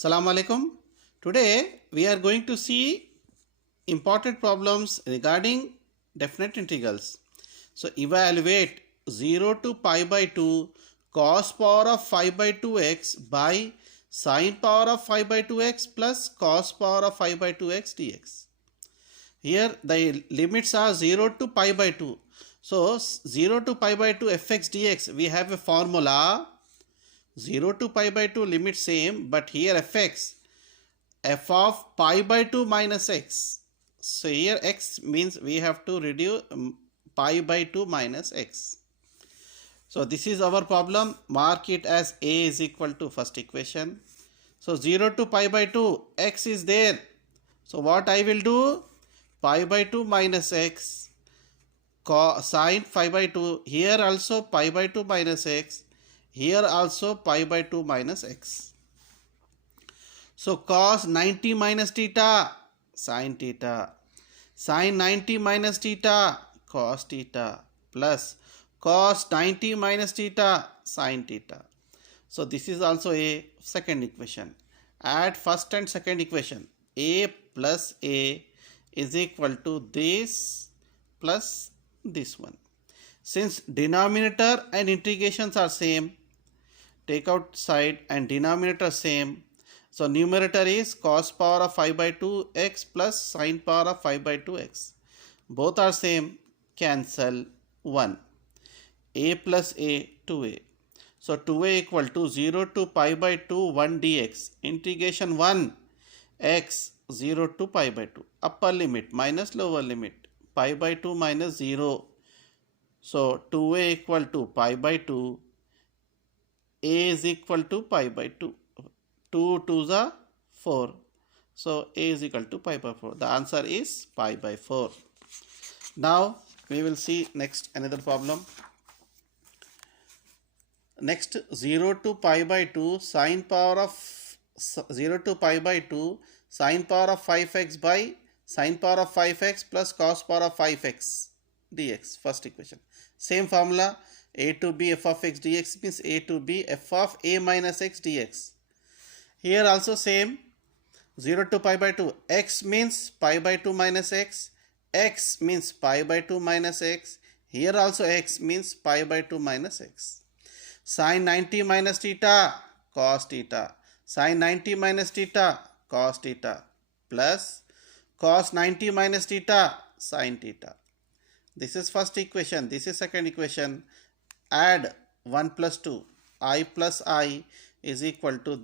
Assalamu alaikum. Today we are going to see important problems regarding definite integrals. So evaluate 0 to pi by 2 cos power of 5 by 2x by sin power of 5 by 2x plus cos power of 5 by 2x dx. Here the limits are 0 to pi by 2. So 0 to pi by 2 fx dx, we have a formula. 0 to pi by 2 limit same, but here fx, f of pi by 2 minus x. So here x means we have to reduce pi by 2 minus x. So this is our problem. Mark it as a is equal to first equation. So 0 to pi by 2, x is there. So what I will do? Pi by 2 minus x sine pi by 2. Here also pi by 2 minus x. Here also pi by 2 minus x. So cos 90 minus theta, sin theta. Sin 90 minus theta, cos theta. Plus cos 90 minus theta, sin theta. So this is also a second equation. Add first and second equation. A plus a is equal to this plus this one. Since denominator and integrations are same, take out side and denominator same. So numerator is cos power of 5 by 2x plus sin power of 5 by 2x. Both are same, cancel 1. A plus a, 2a. So 2a equal to 0 to pi by 2 1 dx. Integration 1 x 0 to pi by 2. Upper limit minus lower limit. Pi by 2 minus 0. So 2a equal to pi by 2. A is equal to pi by 2. 2 2s are 4. So a is equal to pi by 4. The answer is pi by 4. Now we will see next another problem. Next 0 to pi by 2 sin power of 0 to pi by 2 sin power of 5x by sin power of 5x plus cos power of 5x dx. First equation. Same formula. A to b f of x dx means a to b f of a minus x dx. Here also same. 0 to pi by 2. X means pi by 2 minus x. X means pi by 2 minus x. Here also x means pi by 2 minus x. Sin 90 minus theta, cos theta. Sin 90 minus theta, cos theta. Plus cos 90 minus theta, sin theta. This is first equation. This is second equation. Add 1 plus 2. I plus I is equal to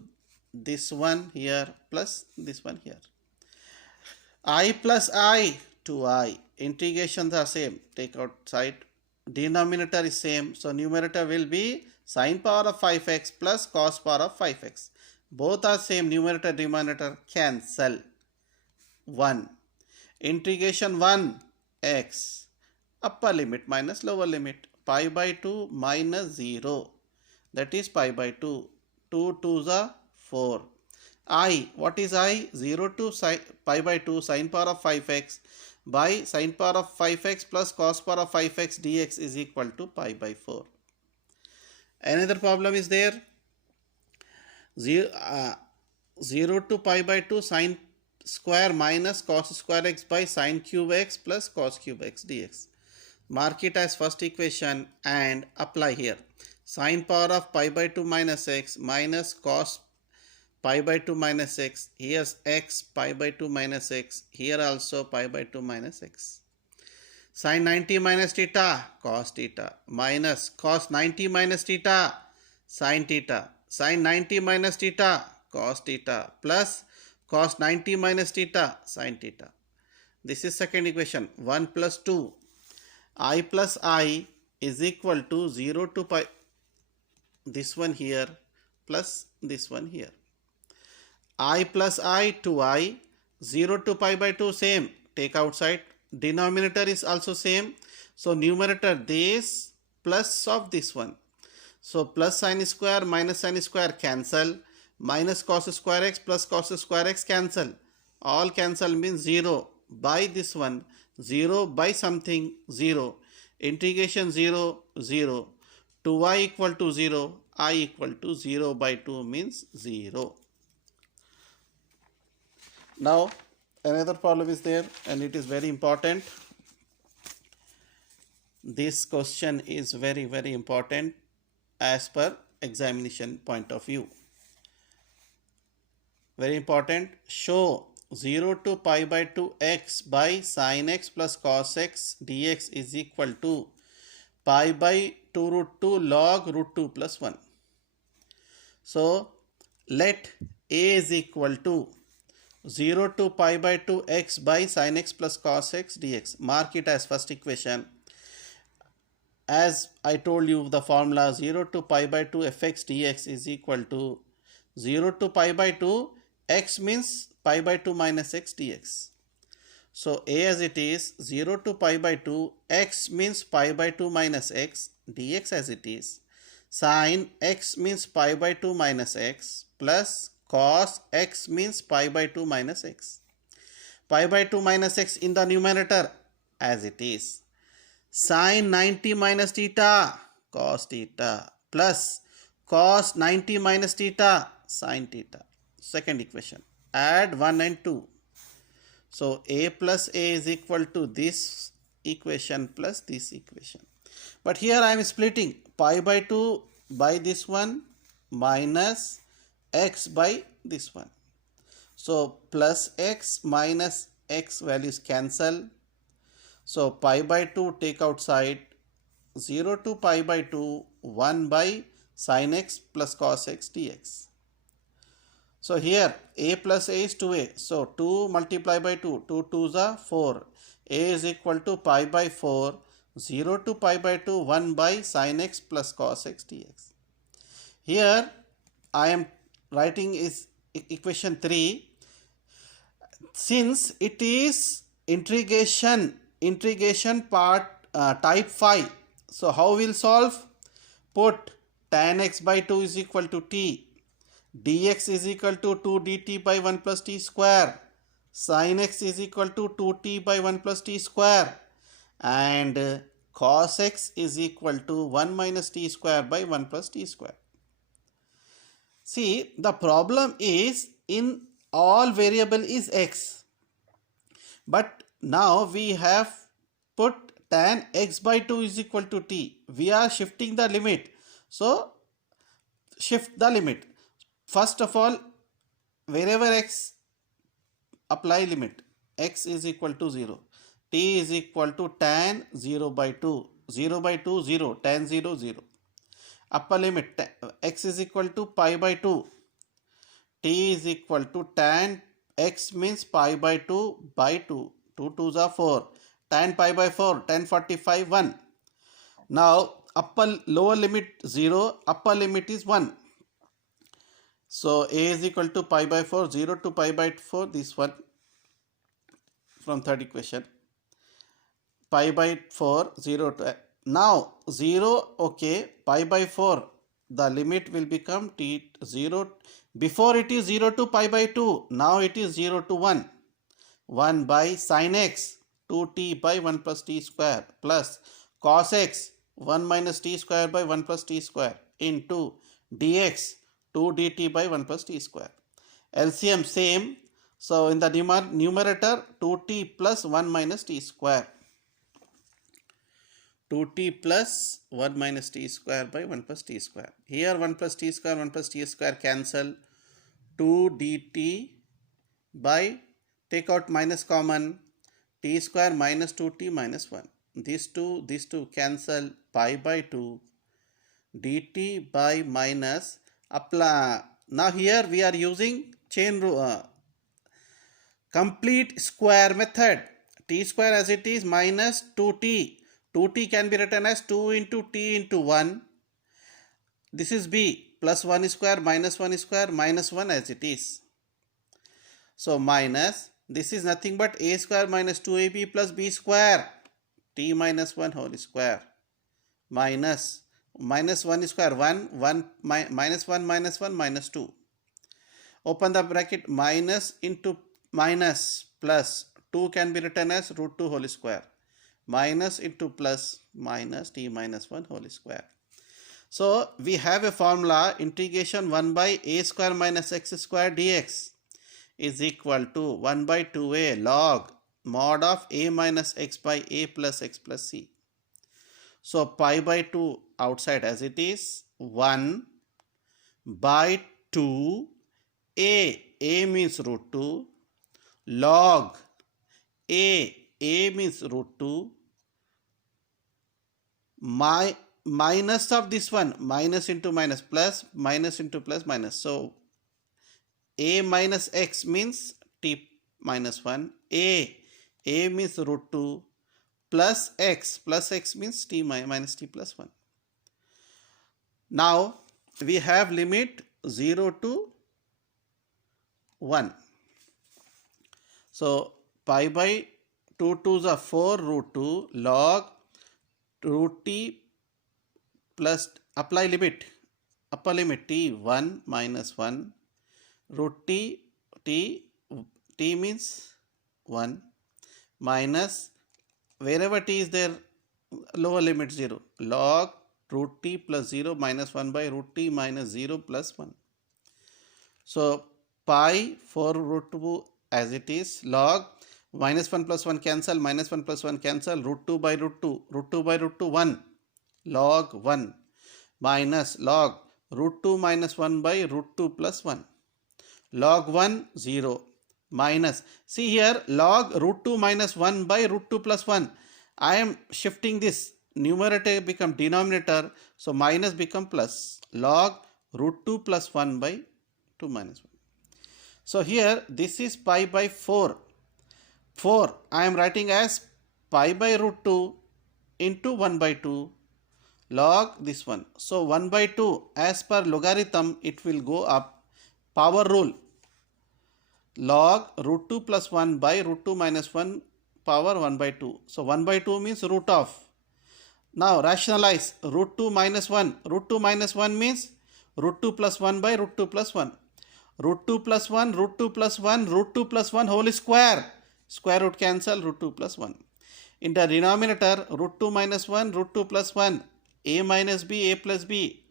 this one here plus this one here. I plus I, 2I. Integrations are same. Take out side. Denominator is same. So numerator will be sin power of 5x plus cos power of 5x. Both are same. Numerator, denominator cancel. 1. Integration 1 x. Upper limit minus lower limit. Pi by 2 minus 0. That is pi by 2. 2 2s are 4. I. What is I? 0 to pi by 2 sin power of 5x by sin power of 5x plus cos power of 5x dx is equal to pi by 4. Another problem is there. 0 to pi by 2 sin square minus cos square x by sin cube x plus cos cube x dx. Mark it as first equation and apply here. Sin power of pi by 2 minus x minus cos pi by 2 minus x. Here's x pi by 2 minus x. Here also pi by 2 minus x. Sin 90 minus theta, cos theta, minus cos 90 minus theta, sin theta. Sin 90 minus theta, cos theta, plus cos 90 minus theta, sin theta. This is second equation. 1 plus 2. I plus I is equal to 0 to pi. This one here plus this one here. I plus I, 2I. 0 to pi by 2 same. Take outside. Denominator is also same. So numerator this plus of this one. So plus sin square minus sin square cancel. Minus cos square x plus cos square x cancel. All cancel means 0. By this one. 0 by something 0. Integration 0, 0. 2y equal to 0. I equal to 0 by 2 means 0. Now another problem is there, and it is very important. This question is very important as per examination point of view. Very important. Show 0 to pi by 2 x by sin x plus cos x dx is equal to pi by 2 root 2 log root 2 plus 1. So let a is equal to 0 to pi by 2 x by sin x plus cos x dx. Mark it as first equation. As I told you, the formula 0 to pi by 2 fx dx is equal to 0 to pi by 2 x means pi by 2 minus x dx. So a as it is, 0 to pi by 2 x means pi by 2 minus x dx as it is. Sin x means pi by 2 minus x plus cos x means pi by 2 minus x. Pi by 2 minus x in the numerator as it is. Sin 90 minus theta cos theta plus cos 90 minus theta sin theta. Second equation. Add 1 and 2. So a plus a is equal to this equation plus this equation. But here I am splitting pi by 2 by this one minus x by this one. So plus x minus x values cancel. So pi by 2 take outside, 0 to pi by 2 1 by sin x plus cos x dx. So here a plus a is 2a. So 2 multiplied by 2, 2 2s are 4. A is equal to pi by 4, 0 to pi by 2, 1 by sin x plus cos x dx. Here I am writing is equation 3. Since it is integration part type 5. So how we'll solve? Put tan x by 2 is equal to t. Dx is equal to 2 dt by 1 plus t square. Sin x is equal to 2t by 1 plus t square. And cos x is equal to 1 minus t square by 1 plus t square. See, the problem is in all variable is x. But now we have put tan x by 2 is equal to t. We are shifting the limit. So shift the limit. First of all, wherever x, apply limit. X is equal to 0. T is equal to tan 0 by 2. 0 by 2, 0. Tan 0, 0. Upper limit. X is equal to pi by 2. T is equal to tan x means pi by 2 by 2. 2 2s are 4. Tan pi by 4. Tan 45, 1. Now, lower limit 0. Upper limit is 1. So a is equal to pi by 4, 0 to pi by 4, this one from third equation. Pi by 4, 0 to, now 0, okay, pi by 4, the limit will become t 0, before it is 0 to pi by 2, now it is 0 to 1. 1 by sin x, 2t by 1 plus t square plus cos x, 1 minus t square by 1 plus t square into dx, 2 dt by 1 plus t square. LCM same. So in the numerator 2t plus 1 minus t square. 2t plus 1 minus t square by 1 plus t square. Here 1 plus t square, 1 plus t square cancel. 2 dt by, take out minus common, t square minus 2t minus 1. These two cancel, pi by 2 dt by minus, apply. Now here we are using chain rule, complete square method. T square as it is minus 2t. 2t can be written as 2 into t into 1. This is b, plus 1 square minus 1 square minus 1 as it is. So minus, this is nothing but a square minus 2ab plus b square, t minus 1 whole square, minus 1 square, 1 minus 1 minus 1 minus 2. Open the bracket, minus into minus plus 2 can be written as root 2 whole square, minus into plus minus t minus 1 whole square. So we have a formula, integration 1 by a square minus x square dx is equal to 1 by 2a log mod of a minus x by a plus x plus c. So pi by 2 outside as it is, 1 by 2 a means root 2, log a means root 2, minus of this one, minus into minus plus, minus into plus minus. So a minus x means t minus 1, a means root 2, plus x means t minus t plus 1. Now we have limit 0 to 1. So pi by 2 2s are 4 root 2 log root t plus apply limit, upper limit t 1 minus 1 root t means 1 minus wherever t is there lower limit 0 log root t plus 0 minus 1 by root t minus 0 plus 1. So pi 4 root 2 as it is log minus 1 plus 1 cancel, minus 1 plus 1 cancel, root 2 by root 2, root 2 by root 2 1 log 1 minus log root 2 minus 1 by root 2 plus 1 log 1 0 minus, see here log root 2 minus 1 by root 2 plus 1. I am shifting this numerator become denominator, so minus become plus log root 2 plus 1 by 2 minus 1. So here this is pi by 4. 4 I am writing as pi by root 2 into 1 by 2 log this one. So 1 by 2 as per logarithm it will go up, power rule log root 2 plus 1 by root 2 minus 1 power 1 by 2. So 1 by 2 means root of. Now rationalize root 2 minus 1. Root 2 minus 1 means root 2 plus 1 by root 2 plus 1. Root 2 plus 1, root 2 plus 1, root 2 plus 1 whole square. Square root cancel, root 2 plus 1. In the denominator, root 2 minus 1, root 2 plus 1, a minus b, a plus b,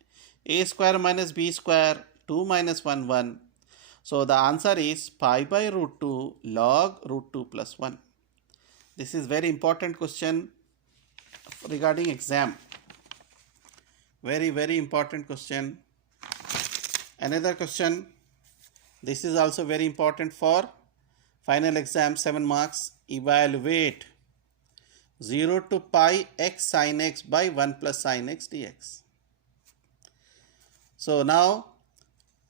a square minus b square, 2 minus 1, 1. So the answer is pi by root 2 log root 2 plus 1. This is very important question regarding exam. Very, very important question. Another question. This is also very important for final exam, 7 marks. Evaluate 0 to pi x sin x by 1 plus sin x dx. So now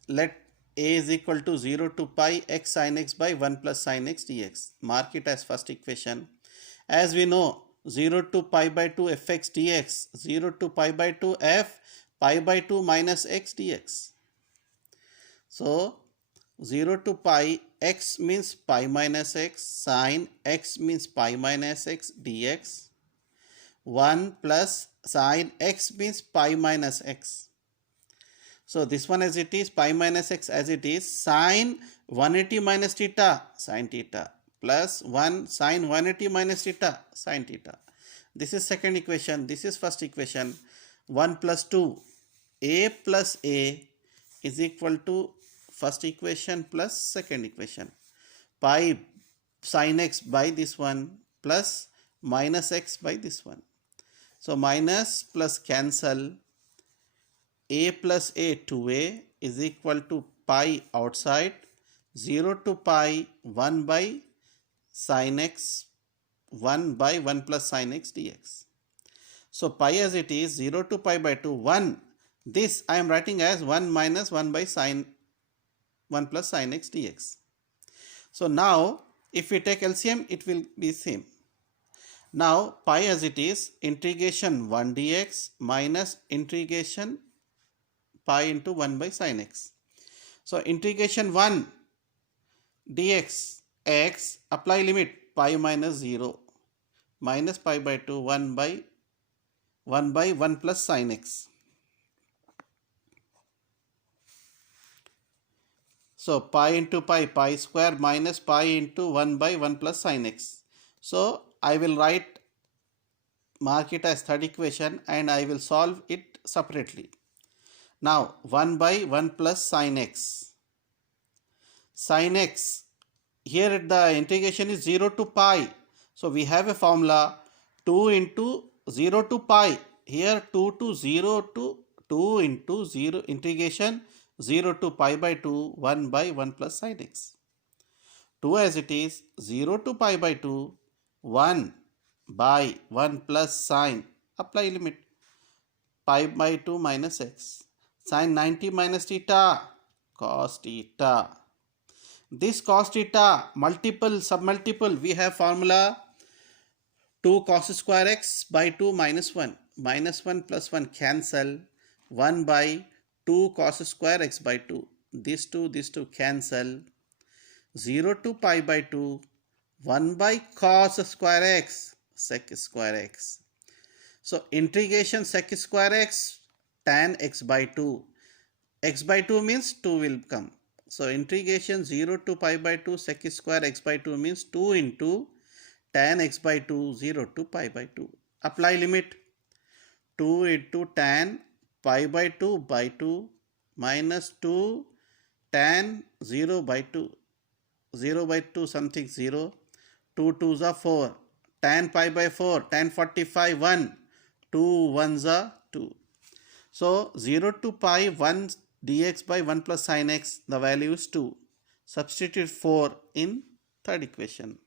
let a is equal to 0 to pi x sin x by 1 plus sin x dx. Mark it as first equation. As we know 0 to pi by 2 fx dx, 0 to pi by 2 f pi by 2 minus x dx. So 0 to pi x means pi minus x, sin x means pi minus x dx, 1 plus sin x means pi minus x. So this one as it is, pi minus x as it is, sin 180 minus theta, sin theta, plus 1 sin 180 minus theta, sin theta. This is second equation, this is first equation. 1 plus 2, a plus a is equal to first equation plus second equation. Pi sin x by this one plus minus x by this one. So minus plus cancel, a plus a 2a is equal to pi outside 0 to pi 1 by sin x 1 by 1 plus sin x dx. So pi as it is 0 to pi by 2 1. This I am writing as 1 minus 1 by sin 1 plus sin x dx. So now if we take LCM it will be same. Now pi as it is integration 1 dx minus integration pi into 1 by sin x. So integration 1 dx x, apply limit pi minus 0 minus pi by 2 1 by 1 plus sin x. So pi into pi, pi square minus pi into 1 by 1 plus sin x. So I will write, mark it as third equation and I will solve it separately. Now 1 by 1 plus sin x. Sin x here the integration is 0 to pi. So we have a formula 2 into 0 to pi. Here 2 to 0 to 2 into 0 integration 0 to pi by 2 1 by 1 plus sin x. 2 as it is 0 to pi by 2 1 by 1 plus sine. Apply limit pi by 2 minus x. Sin 90 minus theta cos theta. This cos theta multiple submultiple we have formula 2 cos square x by 2 minus 1. Minus 1 plus 1 cancel. 1 by 2 cos square x by 2. These two cancel. 0 to pi by 2. 1 by cos square x sec square x. So integration sec square x tan x by 2. X by 2 means 2 will come. So integration 0 to pi by 2 sec square x by 2 means 2 into tan x by 2 0 to pi by 2. Apply limit 2 into tan pi by 2 by 2 minus 2 tan 0 by 2. 0 by 2 something 0. 2 2s are 4. Tan pi by 4. Tan 45 1. 2 1s are 2. So 0 to pi 1 dx by 1 plus sin x, the value is 2. Substitute 4 in third equation.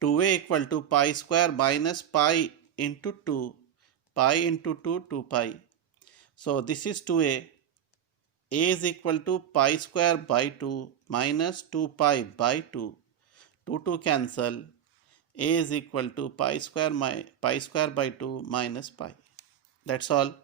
2a equal to pi square minus pi into 2. Pi into 2, 2 pi. So this is 2a. A is equal to pi square by 2 minus 2 pi by 2. 2 cancel. A is equal to pi square by 2 minus pi. That's all.